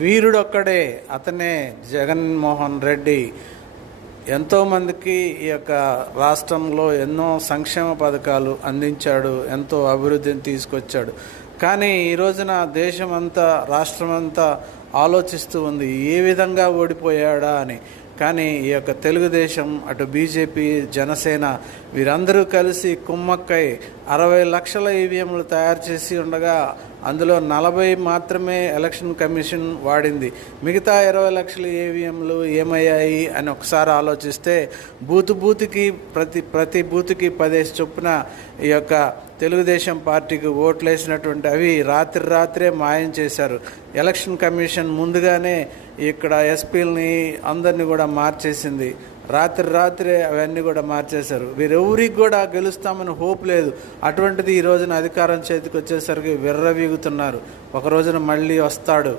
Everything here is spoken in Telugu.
వీరుడొక్కడే, అతనే జగన్మోహన్ రెడ్డి. ఎంతోమందికి ఈ యొక్క రాష్ట్రంలో ఎన్నో సంక్షేమ పథకాలు అందించాడు, ఎంతో అభివృద్ధిని తీసుకొచ్చాడు. కానీ ఈ రోజున దేశమంతా, రాష్ట్రమంతా ఆలోచిస్తూ ఉంది ఏ విధంగా ఓడిపోయాడా అని. కానీ ఈ యొక్క తెలుగుదేశం, అటు బీజేపీ, జనసేన వీరందరూ కలిసి కుమ్మక్కై 60 లక్షల ఈవీఎంలు తయారు చేసి ఉండగా అందులో 40 మాత్రమే ఎలక్షన్ కమిషన్ వాడింది. మిగతా 20 లక్షల ఈవీఎంలు ఏమయ్యాయి అని ఒకసారి ఆలోచిస్తే బూతుకి ప్రతి బూతుకి 10 చొప్పున ఈ యొక్క తెలుగుదేశం పార్టీకి ఓట్లేసినటువంటి అవి రాత్రే మాయం చేశారు. ఎలక్షన్ కమిషన్ ముందుగానే ఇక్కడ ఎస్పీలని అందరినీ కూడా మార్చేసింది. రాత్రే అవన్నీ కూడా మార్చేశారు. వీరెవరికి కూడా గెలుస్తామని హోప్ లేదు. అటువంటిది ఈ రోజున అధికారం చేతికి వచ్చేసరికి విర్రవీగుతున్నారు. ఒక రోజున మళ్ళీ వస్తాడు.